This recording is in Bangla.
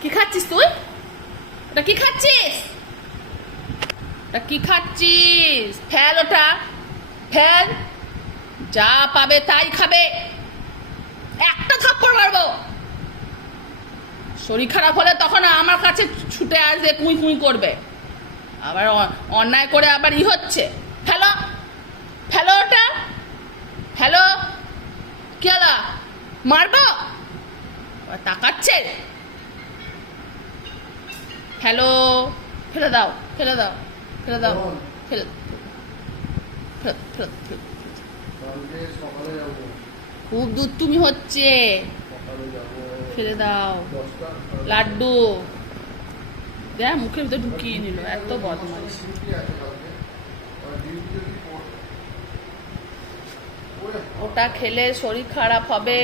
কি খাচ্ছিস তুই? ওটা কি খাচ্ছিস? ওটা কি খাচ্ছিস? ফেল ওটা, ফেল। যা পাবে তাই খাবে, একটা থাপ্পড় মারবো। শরীর খারাপ হলে তখন আমার কাছে ছুটে আসবে, কুঁই কুঁই করবে, আবার অন্যায় করে আবার হচ্ছে। ফেলো, ফেলো ওটা, ফেলো। কি হলো, মারবো? তাকাচ্ছে। হ্যালো, ফেলে দাও, ফেলে দাও, ফেলে দাও, ফেলে খুব দুধ তুমি হচ্ছে, ফেলে দাও। লাড্ডু দেখ মুখের ভিতরে ঢুকিয়ে নিল, এত বদমাইশ। ওটা খেলে শরীর খারাপ হবে।